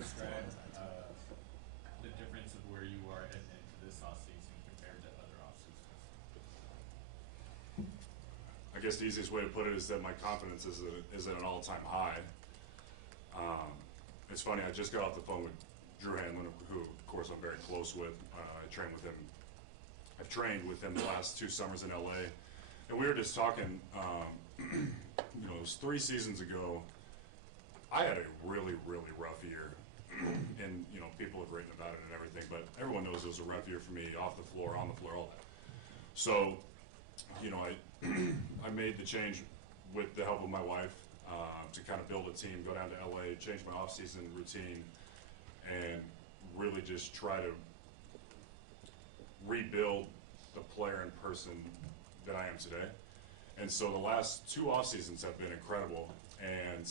describe the difference of where you are heading into this offseason compared to other off seasons? I guess the easiest way to put it is that my confidence is at an all-time high. It's funny, I just got off the phone with Drew Hanlon, who, of course, I'm very close with. I train with him. I've trained with him the last 2 summers in LA. And we were just talking, it was 3 seasons ago. I had a really, really rough year. And, people have written about it and everything, but everyone knows it was a rough year for me, off the floor, on the floor, all that. So, I made the change with the help of my wife to kind of build a team, go down to LA, change my off-season routine, and really just try to rebuild the player and person that I am today. And so the last 2 off seasons have been incredible. And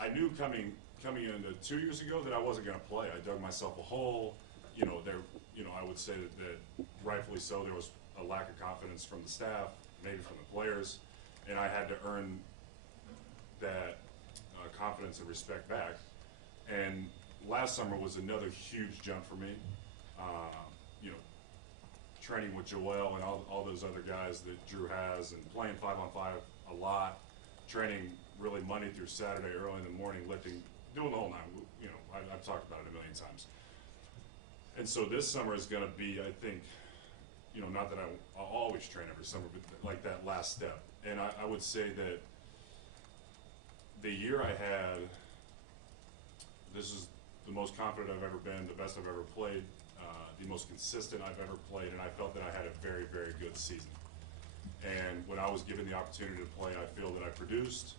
I knew coming into 2 years ago that I wasn't going to play. I dug myself a hole. I would say that rightfully so, there was a lack of confidence from the staff, maybe from the players, and I had to earn that confidence and respect back. And last summer was another huge jump for me. Training with Joel and all those other guys that Drew has, and playing 5-on-5 a lot, training really Monday through Saturday, early in the morning, lifting, doing the whole nine. I've talked about it a million times. And so this summer is going to be, I think, not that I'll always train every summer, but like that last step. And I would say that the year I had, this is the most confident I've ever been, the best I've ever played, the most consistent I've ever played, and I felt that I had a very, very good season. And when I was given the opportunity to play, I feel that I produced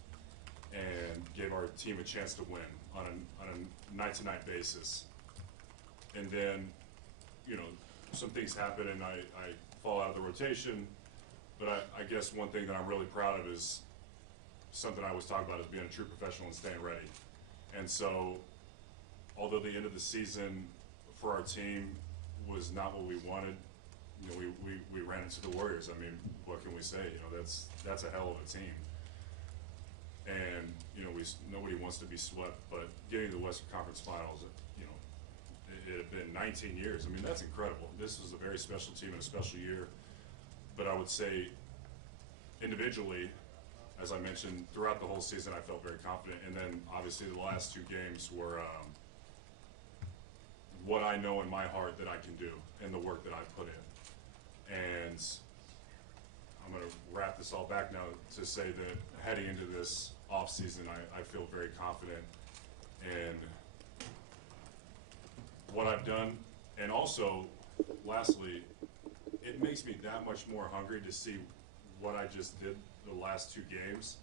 and gave our team a chance to win on a night-to-night basis. And then, some things happen and I fall out of the rotation. But I guess one thing that I'm really proud of is something I always talk about, is being a true professional and staying ready. And so, although the end of the season for our team was not what we wanted, we ran into the Warriors. I mean, what can we say? That's a hell of a team. And nobody wants to be swept, but getting to the Western Conference Finals, it had been 19 years. I mean, that's incredible. This was a very special team and a special year. But I would say, individually, as I mentioned, throughout the whole season, I felt very confident. And then, obviously, the last 2 games were what I know in my heart that I can do and the work that I've put in. And I'm going to wrap this all back now to say that heading into this offseason, I feel very confident in what I've done. And also, lastly, it makes me that much more hungry to see what I just did the last 2 games,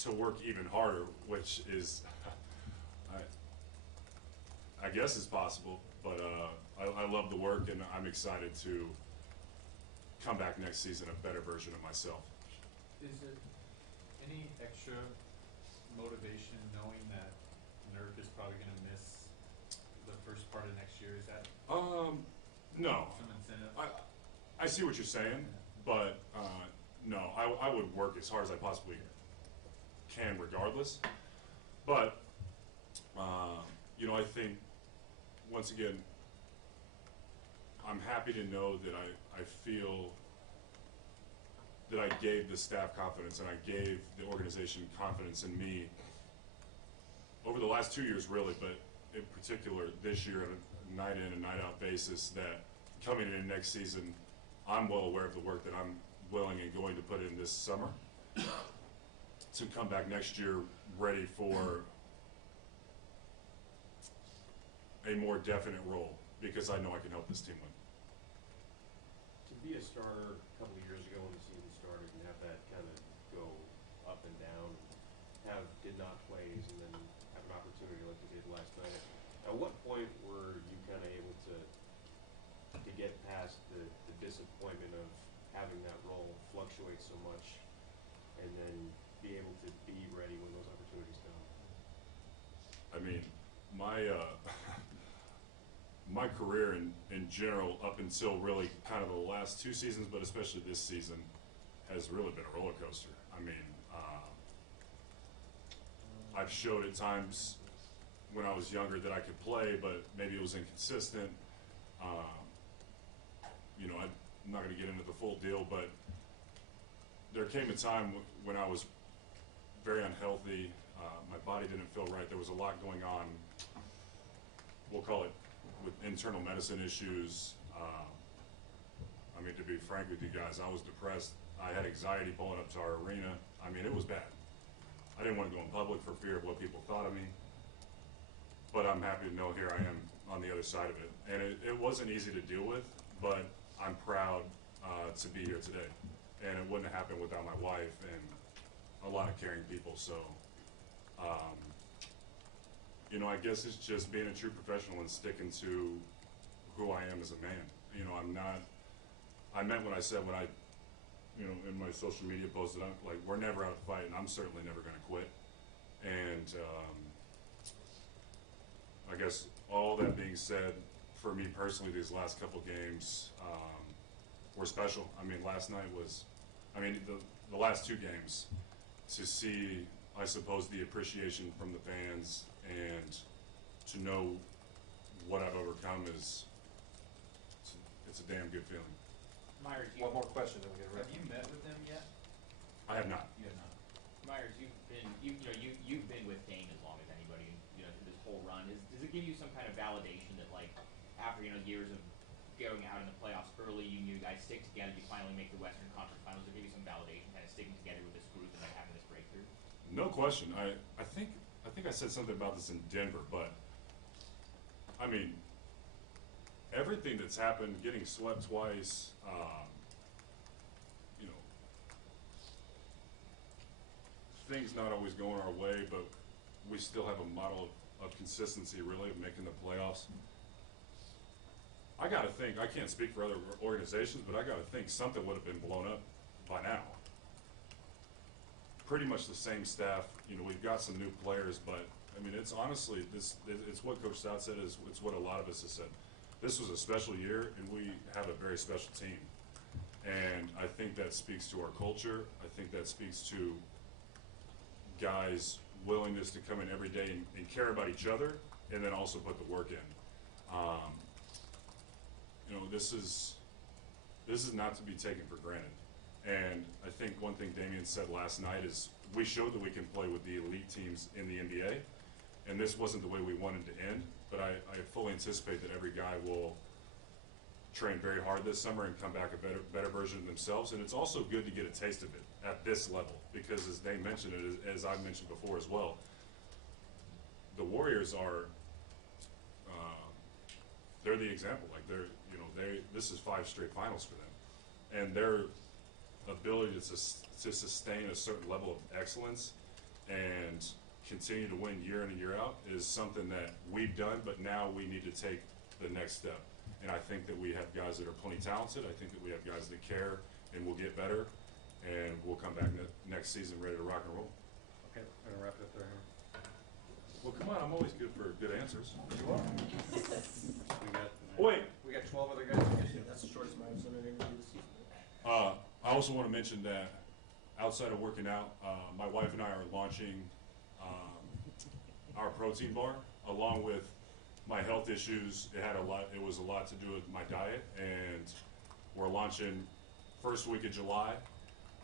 to work even harder, which is, I guess is possible. But I love the work, and I'm excited to come back next season a better version of myself. Is there any extra motivation knowing that Nurk is probably going to miss the first part of next year? Is that no. some incentive? I see what you're saying, but no, I would work as hard as I possibly can regardless. But, I think, once again, I'm happy to know that I feel that I gave the staff confidence and I gave the organization confidence in me over the last 2 years, really, but in particular this year on a night in and night out basis, that coming in next season, I'm well aware of the work that I'm willing and going to put in this summer to come back next year ready for a more definite role, because I know I can help this team win. To be a starter a couple of years ago when the season started and have that kind of go up and down, did not plays and then have an opportunity like you did last night. At what point were you kind of able to get past the disappointment of having that role fluctuate so much, and then be able to be ready when those opportunities come? I mean, my career in general, up until really kind of the last 2 seasons, but especially this season, has really been a roller coaster. I mean, I've showed at times when I was younger that I could play, but maybe it was inconsistent. You know, I'm not going to get into the full deal, but there came a time when I was very unhealthy. My body didn't feel right. There was a lot going on. We'll call it with internal medicine issues. I mean, to be frank with you guys, I was depressed. I had anxiety pulling up to our arena. I mean, it was bad. I didn't want to go in public for fear of what people thought of me. But I'm happy to know here I am on the other side of it. And it wasn't easy to deal with, but I'm proud to be here today. And it wouldn't have happened without my wife and a lot of caring people. So, you know, I guess it's just being a true professional and sticking to who I am as a man. You know, I meant what I said when I, you know, in my social media post that I'm like, we're never out of fight, and I'm certainly never going to quit. And I guess all that being said, for me personally, these last couple games were special. I mean, last night was, I mean, the last two games, to see, I suppose, the appreciation from the fans and to know what I've overcome is, it's a damn good feeling. Meyers, One more question, then we get have you met with them yet? I have not. You have not. Meyers, you've been with Dane as long as anybody, you know, through this whole run. Does it give you some kind of validation that, like, after, you know, years of going out in the playoffs early, you guys stick together, you finally make the Western Conference Finals? Does it give you some validation, kind of sticking together with this group and like having this breakthrough? No question. I think I said something about this in Denver, but I mean, everything that's happened, getting swept twice, you know, things not always going our way, but we still have a model of consistency, really, of making the playoffs. I gotta think, I can't speak for other organizations, but I gotta think something would have been blown up by now. Pretty much the same staff, you know, we've got some new players, but I mean, it's honestly, it's what Coach Stout said, it's what a lot of us have said. This was a special year, and we have a very special team. And I think that speaks to our culture. I think that speaks to guys' willingness to come in every day and care about each other, and then also put the work in. You know, this is not to be taken for granted. And I think one thing Damian said last night is we showed that we can play with the elite teams in the NBA, and this wasn't the way we wanted to end, but I fully anticipate that every guy will train very hard this summer and come back a better version of themselves. And it's also good to get a taste of it at this level, because as Dame mentioned it, as I've mentioned before as well, the Warriors are, they're the example. Like this is 5 straight finals for them, and their ability to sustain a certain level of excellence and continue to win year in and year out is something that we've done, but now we need to take the next step. And I think that we have guys that are plenty talented. I think that we have guys that care and will get better, and we'll come back next season ready to rock and roll. Okay, we're gonna wrap it up there, Henry. Well, come on, I'm always good for good answers. You are. Wait. We got 12 other guys. That's the shortest Meyers Leonard interview this season. I also want to mention that outside of working out, my wife and I are launching our protein bar, along with my health issues. It was a lot to do with my diet, and we're launching first week of July,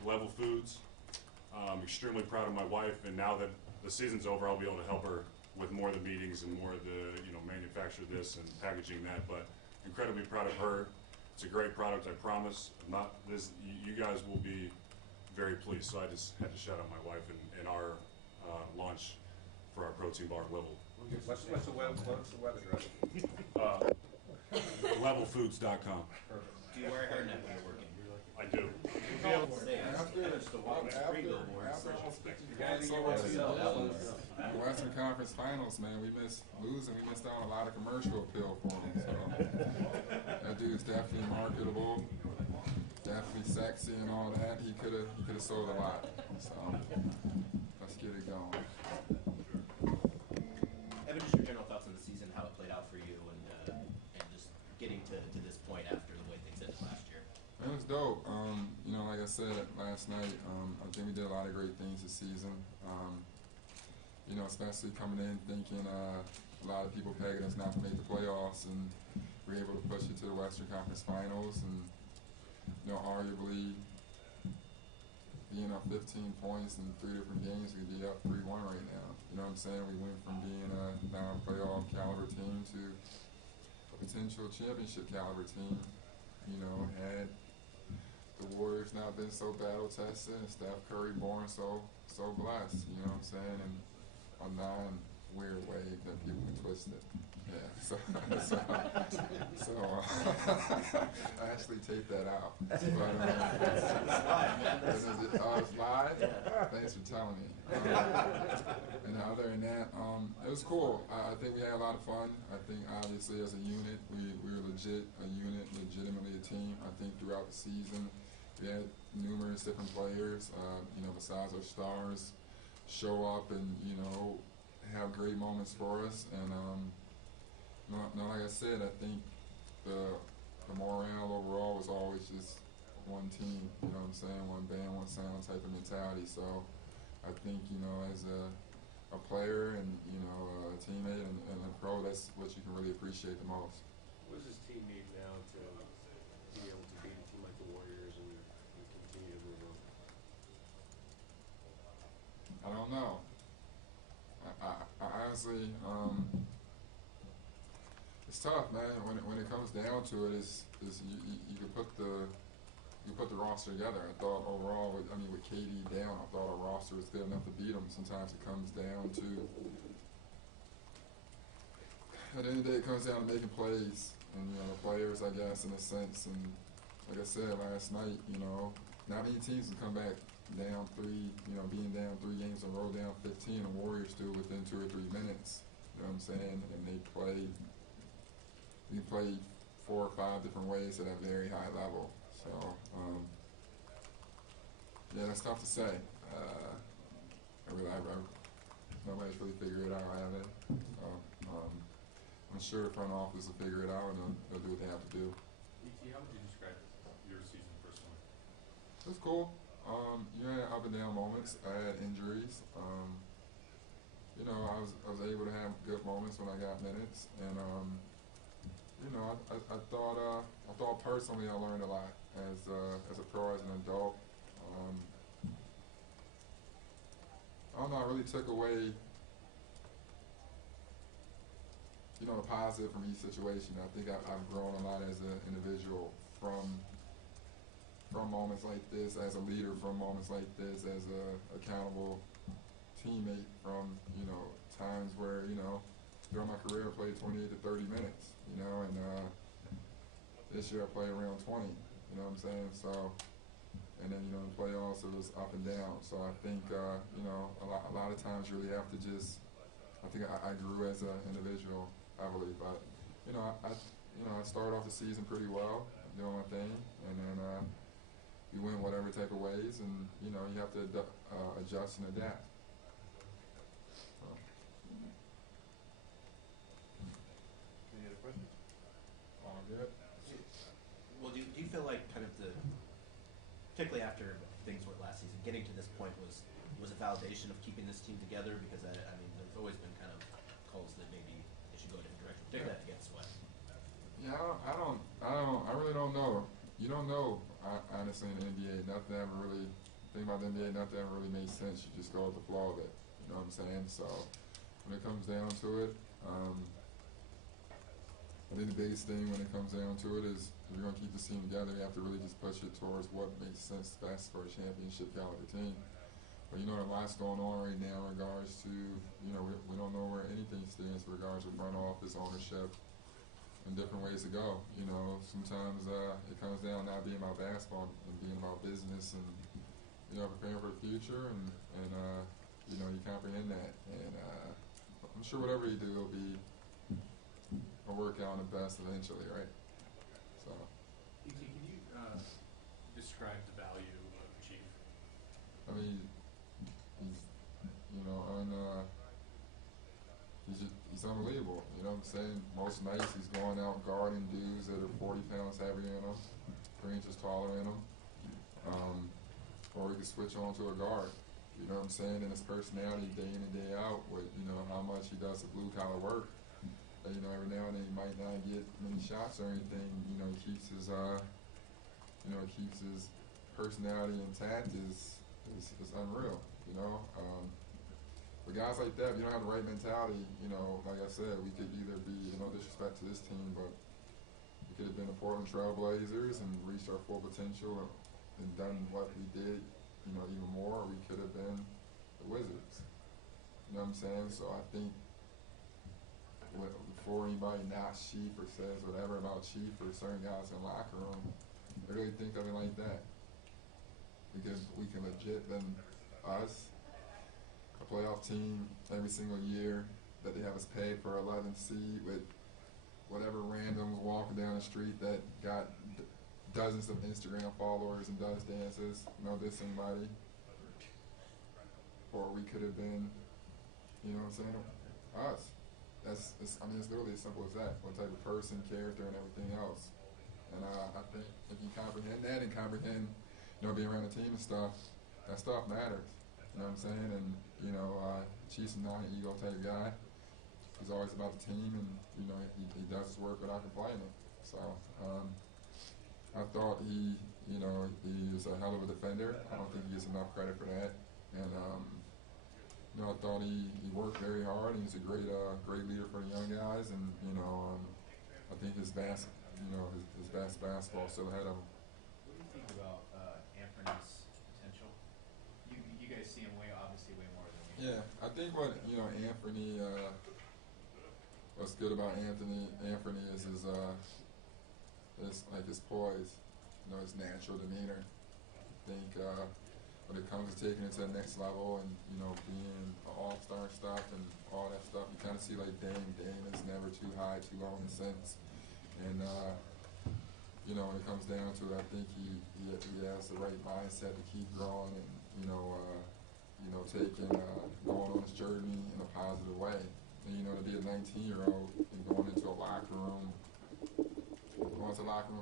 Level Foods. I'm extremely proud of my wife, and now that the season's over, I'll be able to help her with more of the meetings and more of the, you know, manufacture this and packaging that. But incredibly proud of her. It's a great product, I promise. You guys will be very pleased. So I just had to shout out my wife and our launch for our protein bar Level. What's the web address? Levelfoods.com. Do you wear a hairnet when you're working? I do. The Western Conference Finals, man, we missed out on a lot of commercial appeal for him. So that dude's definitely marketable, definitely sexy and all that. He could have sold a lot. So let's get it going. Evan, just your general thoughts on the season, how it played out for you, and just getting to this point after the way things ended last year. It was dope. You know, like I said last night, I think we did a lot of great things this season. you know, especially coming in thinking a lot of people pegging us not to make the playoffs, and we're able to push it to the Western Conference Finals, and you know, arguably being up 15 points in 3 different games, we'd be up 3-1 right now. You know what I'm saying? We went from being a non-playoff caliber team to a potential championship caliber team. You know, had the Warriors not been so battle tested and Steph Curry born so blessed, you know what I'm saying? In a non-weird way that people can twist it. Yeah, so I actually taped that out. But, It's live, man. It's live? Yeah. Thanks for telling me. And other than that, it was cool. I think we had a lot of fun. I think obviously as a unit, we were legit a unit, legitimately a team. I think throughout the season, we had numerous different players, you know, besides our stars, show up and, you know, have great moments for us. And, no, like I said, I think the morale overall was always just one team, you know what I'm saying, one band, one sound type of mentality. So I think, you know, as a player and, you know, a teammate and a pro, that's what you can really appreciate the most. What does this team need now to be able to beat a team like the Warriors and continue to move on? I don't know. I honestly, it's tough, man. When it comes down to it, is you can put the roster together. I thought overall, with KD down, I thought our roster was good enough to beat them. Sometimes it comes down to, at the end of the day, it comes down to making plays and, you know, the players, I guess, in a sense. And like I said last night, you know, not many teams can come back down 3, you know, being down 3 games in a row, down 15, and Warriors do within 2 or 3 minutes. You know what I'm saying? And they play. You play 4 or 5 different ways at a very high level. So, yeah, that's tough to say. Nobody's really figured it out, have they? So, I'm sure the front office will figure it out and they'll do what they have to do. E.T., how would you describe your season personally? It was cool. You had up and down moments. I had injuries. You know, I was able to have good moments when I got minutes, and you know, I thought personally I learned a lot as a pro, as an adult. I don't know, I really took away, you know, the positive from each situation. I think I've grown a lot as an individual from moments like this, as a leader from moments like this, as a accountable teammate from, you know, times where, you know, during my career I played 28 to 30 minutes, you know, and this year I played around 20, you know what I'm saying? So, and then, you know, in playoffs it was up and down. So I think, you know, a lot of times you really have to just, I think I grew as an individual, I believe. But, you know, I started off the season pretty well, doing my thing, and then you win whatever type of ways, and, you know, you have to adjust and adapt. So. Any other questions? All good. Well, do you feel like kind of particularly after things were last season, getting to this point was a validation of keeping this team together? Because I mean, there's always been kind of calls that maybe they should go a different direction, particularly after getting swept. Yeah, I really don't know. You don't know, honestly, in the NBA. Nothing ever really, think about the NBA, nothing ever really makes sense. You just go with the flow of it. You know what I'm saying? So when it comes down to it, I think the biggest thing when it comes down to it is if you're going to keep this team together, you have to really just push it towards what makes sense best for a championship caliber team. But, you know, there's lots going on right now in regards to, you know, we don't know where anything stands in regards to front office, ownership, and different ways to go. You know, sometimes it comes down not being about basketball and being about business and, you know, preparing for the future and you know, you comprehend that. And I'm sure whatever you do, it'll be a workout on the best eventually, right? So. E.T., can you describe the value of Chief? I mean, he's, you know, he's unbelievable. You know what I'm saying? Most nights he's going out guarding dudes that are 40 pounds heavier than him, 3 inches taller than him, or he can switch on to a guard. you know what I'm saying, and his personality day in and day out with, you know, how much he does the blue collar work. You know, every now and then he might not get many shots or anything, you know, he keeps his personality intact is unreal, you know. With guys like that, if you don't have the right mentality, you know, like I said, we could either be, no disrespect to this team, but we could have been the Portland Trailblazers and reached our full potential and done what we did, you know, even more, or we could have been the Wizards. You know what I'm saying? So I think before anybody knocks Chief or says whatever about Chief or certain guys in the locker room, I really think of it like that. Because we can legit been us, a playoff team every single year that they have us paid for 11th seed with whatever randoms walking down the street that got dozens of Instagram followers and does dances, you know, this somebody. Or we could have been, you know what I'm saying, us. It's literally as simple as that. What type of person, character, and everything else. And I think if you comprehend that and comprehend, you know, being around the team and stuff, that stuff matters. You know what I'm saying? And, you know, Chief's not an ego type guy. He's always about the team, and, you know, he does his work without complaining. So I thought he is a hell of a defender. I don't think he gets enough credit for that. And, you know, I thought he worked very hard, and he's a great leader for the young guys. And, you know, I think his best basketball still ahead of him. What do you think about Anthony's potential? You guys see him obviously way more than we do. Yeah, I think what, you know, Anthony, what's good about Anthony is his poise, you know, his natural demeanor. I think when it comes to taking it to the next level and, you know, being an all-star stuff and all that stuff, you kind of see like Dame is never too high, too low in a sense. And, you know, when it comes down to it, I think he has the right mindset to keep growing and, going on his journey in a positive way. And, you know, to be a 19-year-old and going into a locker room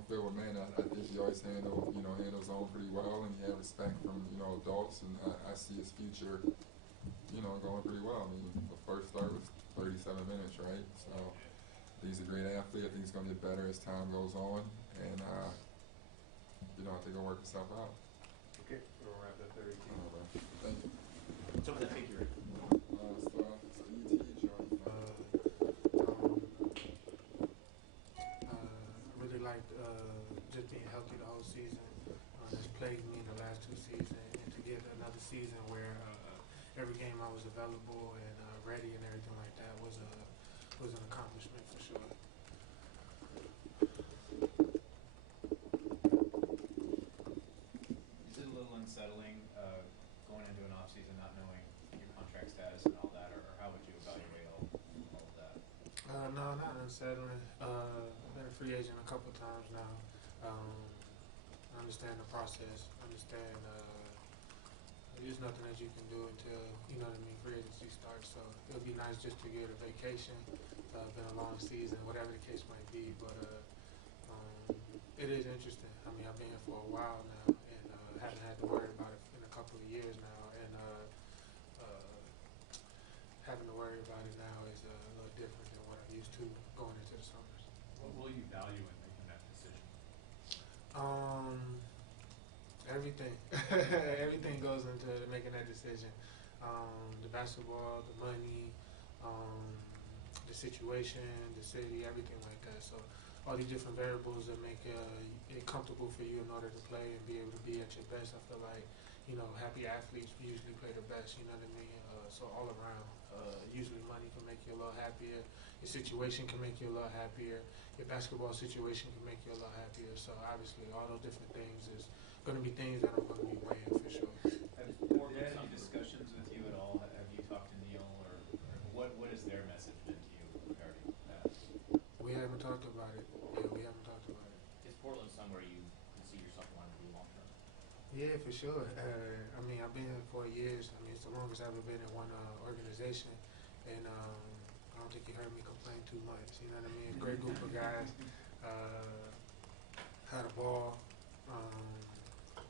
filled with men, I think he always handles his own pretty well, and he has respect from, you know, adults, and I see his future, you know, going pretty well. I mean, the first start was 37 minutes, right? So he's a great athlete. I think he's going to get better as time goes on, and, you know, I think he'll work himself out. Okay, we'll wrap up there. Thank you. What's up with that figure? It's ET joint. I really liked just being healthy the whole season. That's plagued me in the last 2 seasons, and to get another season where every game I was available and ready and everything like that was an accomplishment for sure. Is it a little unsettling going into an off season not knowing your contract status and all that, or how would you evaluate all of that? No, not unsettling. I've been a free agent a couple times now. I understand the process. There's nothing that you can do until, you know what I mean, free agency starts. So it'll be nice just to get a vacation. Been a long season, whatever the case might be. But it is interesting. I mean, I've been here for a while now, and haven't had to worry about it in a couple of years now. And having to worry about it now is a little different than what I'm used to going into the summers. What will you value in making that decision? Everything. Everything goes into making that decision. The basketball, the money, the situation, the city, everything like that. So all these different variables that make it comfortable for you in order to play and be able to be at your best. I feel like, you know, happy athletes usually play the best, you know what I mean? So all around. Usually money can make you a little happier. Your situation can make you a little happier. Your basketball situation can make you a little happier. So obviously all those different things is going to be things that I'm going to be weighing for sure. Have they had any discussions with you at all? Have you talked to Neil, or what has their message been to you regarding that? We haven't talked about it. Yeah, we haven't talked about it. Is Portland somewhere you can see yourself wanting to be long term? Yeah, for sure. I mean, I've been here for years. I mean, it's the longest I've ever been in one organization. And I don't think you heard me complain too much. You know what I mean? Great group of guys. Had a ball.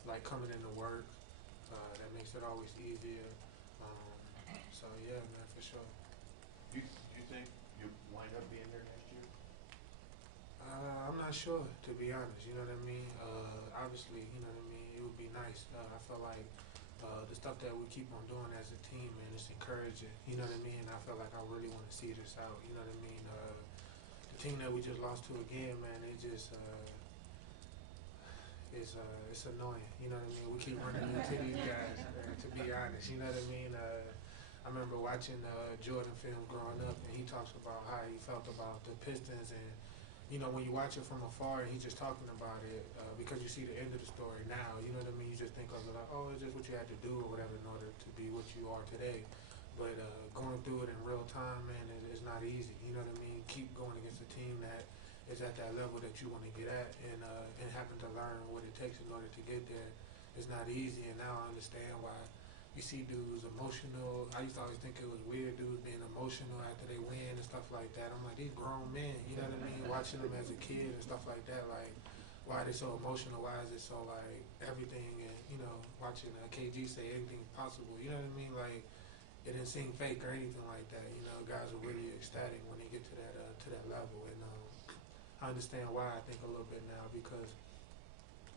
Like coming into work. That makes it always easier. So yeah, man, for sure. Do you think you wind up being there next year? I'm not sure, to be honest. You know what I mean? Obviously, you know what I mean. It would be nice. I feel like the stuff that we keep on doing as a team, man, it's encouraging. You know what I mean? I feel like I really want to see this out. You know what I mean? The team that we just lost to again, man, it just it's annoying. You know what I mean? We keep running into these guys, man, to be honest. You know what I mean? I remember watching Jordan film growing up, and he talks about how he felt about the Pistons, and you know, when you watch it from afar and he's just talking about it, because you see the end of the story now, you know what I mean? You just think of it like, oh, it's just what you had to do or whatever in order to be what you are today. But going through it in real time, man, it's not easy. You know what I mean? Keep going against a team that is at that level that you want to get at, and having to learn what it takes in order to get there is not easy. And now I understand why you see dudes emotional. I used to always think it was weird, dudes being emotional after they win and stuff like that. I'm like, these grown men, you know what I mean? Watching them as a kid and stuff like that, like, why are they so emotional? Why is it so, like, everything, and, you know, watching KG say anything possible, you know what I mean? Like, it didn't seem fake or anything like that, you know? Guys are really ecstatic when they get to that level, and I understand why, I think, a little bit now, because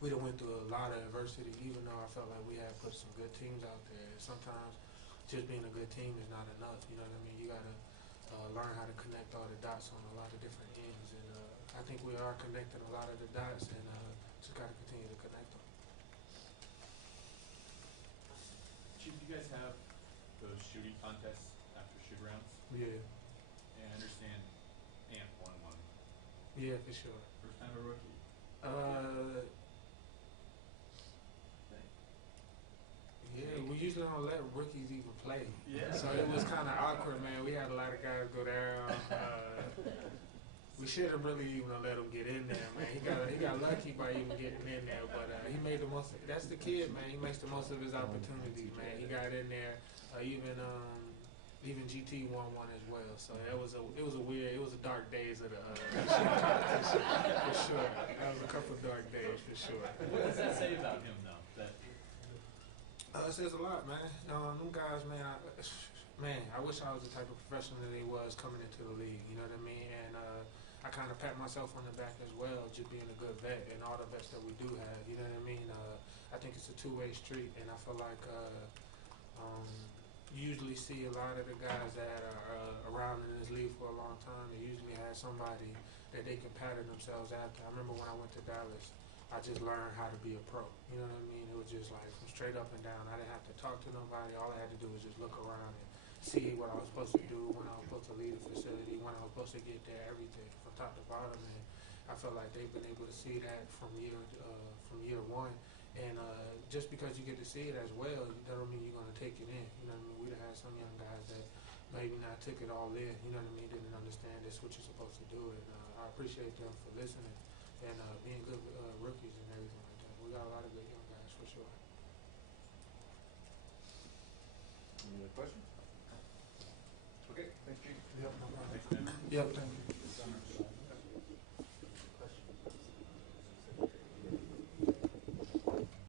we done went through a lot of adversity, even though I felt like we had put some good teams out there. Sometimes just being a good team is not enough, you know what I mean? You gotta learn how to connect all the dots on a lot of different ends, and I think we are connecting a lot of the dots, and just gotta continue to connect them. Chief, you guys have those shooting contests after shoot rounds? Yeah, And I understand Ant won one. yeah, for sure. First time a rookie. Yeah, we usually don't let rookies even play. Yeah. So it was kind of awkward, man. We had a lot of guys go down. We should have really even let him get in there, man. He got lucky by even getting in there, but he made the most. That's the kid, man. He makes the most of his opportunities, man. He got in there. Even GT won one as well. So it was a dark days of the for sure. That was a couple of dark days for sure. What does that say about him, though? That It says a lot, man. Them guys, man, I wish I was the type of professional that he was coming into the league, you know what I mean? And I kind of pat myself on the back as well, just being a good vet, and all the vets that we do have, you know what I mean? I think it's a two-way street, and I feel like you usually see a lot of the guys that are around in this league for a long time, they usually have somebody that they can pattern themselves after. I remember when I went to Dallas, I just learned how to be a pro. You know what I mean? It was just like from straight up and down. I didn't have to talk to nobody. All I had to do was just look around and see what I was supposed to do, when I was supposed to leave the facility, when I was supposed to get there, everything from top to bottom. And I feel like they've been able to see that from year one. And just because you get to see it as well, that don't mean you're going to take it in. You know what I mean? We done had some young guys that maybe not took it all in. You know what I mean? Didn't understand this what you're supposed to do. And I appreciate them for listening and being good rookies and everything like that. We got a lot of good young guys for sure. Any other questions? Okay, thanks, Chief. Yep, no problem. Thanks, man. Yep, thank you.